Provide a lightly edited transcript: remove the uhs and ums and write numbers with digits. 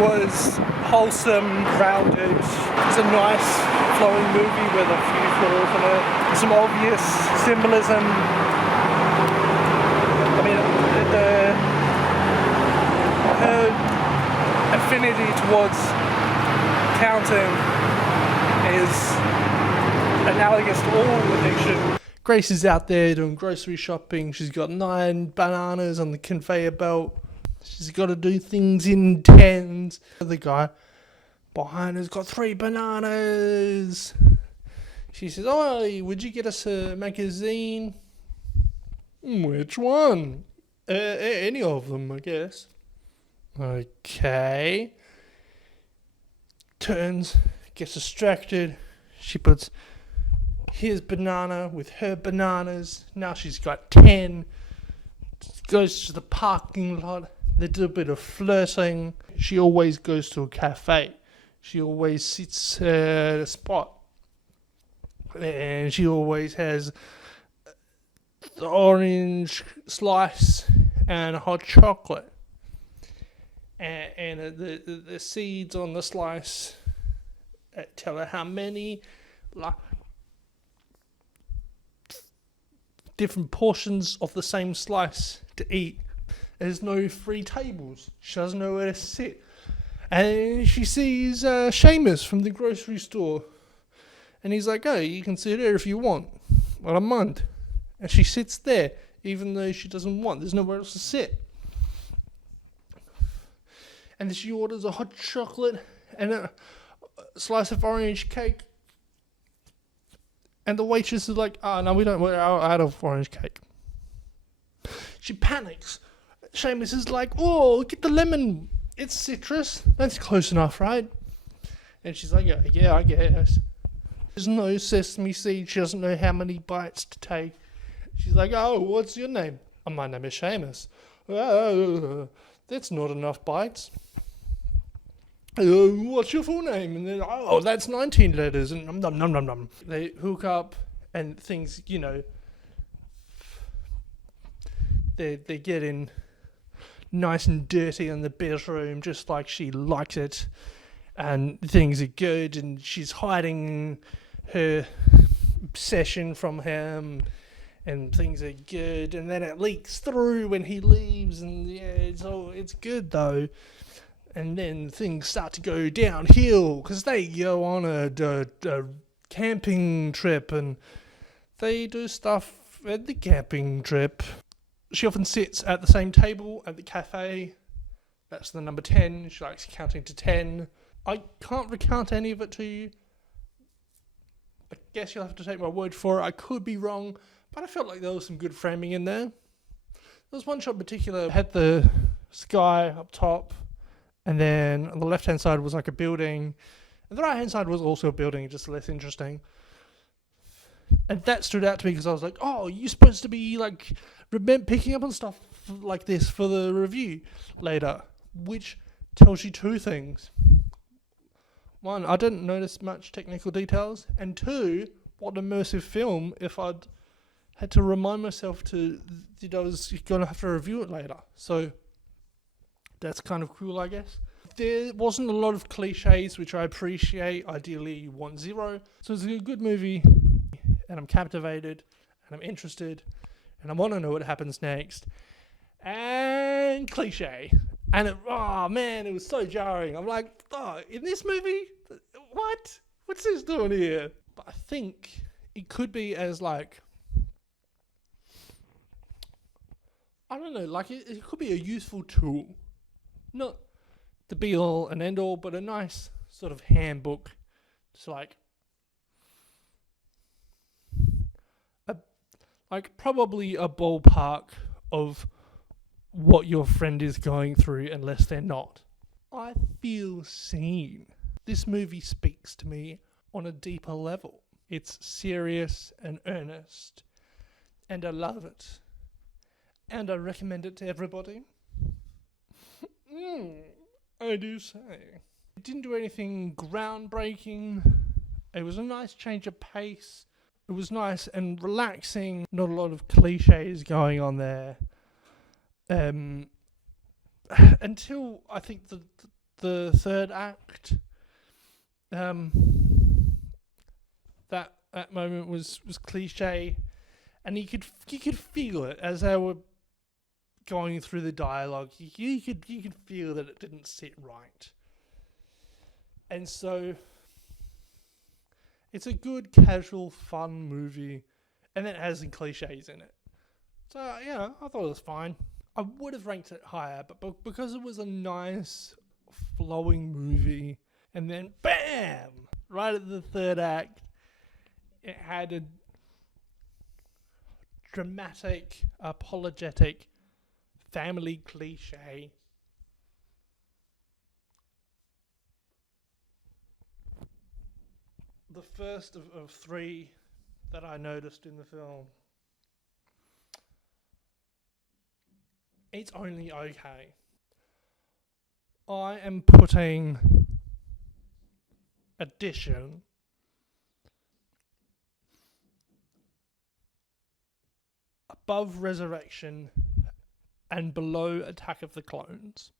was wholesome, grounded. It's a nice flowing movie with a few flaws in it. Some obvious symbolism. I mean, her affinity towards counting is analogous to all addiction. Grace is out there doing grocery shopping. She's got 9 bananas on the conveyor belt. She's got to do things in tens. The guy behind her's got 3 bananas. She says, "Oh, would you get us a magazine?" "Which one?" Any of them, I guess." "Okay." Turns, gets distracted. She puts his banana with her bananas. Now she's got 10. Goes to the parking lot. They do a bit of flirting. She always goes to a cafe. She always sits at a spot. And she always has the orange slice and hot chocolate. And the seeds on the slice tell her how many different portions of the same slice to eat. There's no free tables. She doesn't know where to sit. And she sees Seamus from the grocery store. And he's like, "Oh, you can sit there if you want. Well, I mind." And she sits there, even though she doesn't want. There's nowhere else to sit. And then she orders a hot chocolate and a slice of orange cake. And the waitress is like, "Oh, no, we're out of orange cake." She panics. Seamus is like, "Oh, get the lemon. It's citrus. That's close enough, right?" And she's like, yeah, I guess. There's no sesame seed. She doesn't know how many bites to take. She's like, "Oh, what's your name?" "Oh, my name is Seamus." "Oh, that's not enough bites." "What's your full name?" And then, "Oh, that's 19 letters." And nom. They hook up and things, they're getting nice and dirty in the bedroom, just like she likes it. And things are good, and she's hiding her obsession from him, and things are good. And then it leaks through when he leaves, and it's good though. And then things start to go downhill because they go on a camping trip, and they do stuff at the camping trip. She often sits at the same table at the cafe. That's the number 10. She likes counting to 10. I can't recount any of it to you. I guess you'll have to take my word for it. I could be wrong, but I felt like there was some good framing in there. There was one shot in particular, had the sky up top, and then on the left-hand side was like a building, and the right-hand side was also a building, just less interesting. And that stood out to me because I was like, "Oh, you're supposed to be like picking up on stuff like this for the review later," which tells you 2 things. 1, I didn't notice much technical details, and 2, what an immersive film if I'd had to remind myself that I was going to have to review it later. So that's kind of cool, I guess. There wasn't a lot of cliches, which I appreciate. Ideally, you want 0. So it's a good movie, and I'm captivated, and I'm interested, and I want to know what happens next. And cliche. And it was so jarring. I'm like, "Oh, in this movie? What? What's this doing here?" But I think it could be as like, I don't know, like it could be a useful tool. Not the be all and end all, but a nice sort of handbook. Just like probably a ballpark of what your friend is going through, unless they're not. I feel seen. This movie speaks to me on a deeper level. It's serious and earnest, and I love it. And I recommend it to everybody. I do say. It didn't do anything groundbreaking. It was a nice change of pace. It was nice and relaxing. Not a lot of cliches going on there. Until I think the the third act, that moment was cliche, and you could feel it as they were going through the dialogue. You could feel that it didn't sit right, and so it's a good casual fun movie, and it has some cliches in it. So yeah, I thought it was fine. I would have ranked it higher, but because it was a nice flowing movie, and then bam, right at the third act, it had a dramatic, apologetic family cliche. The first of three that I noticed in the film. It's only okay. I am putting Addition above Resurrection and below Attack of the Clones.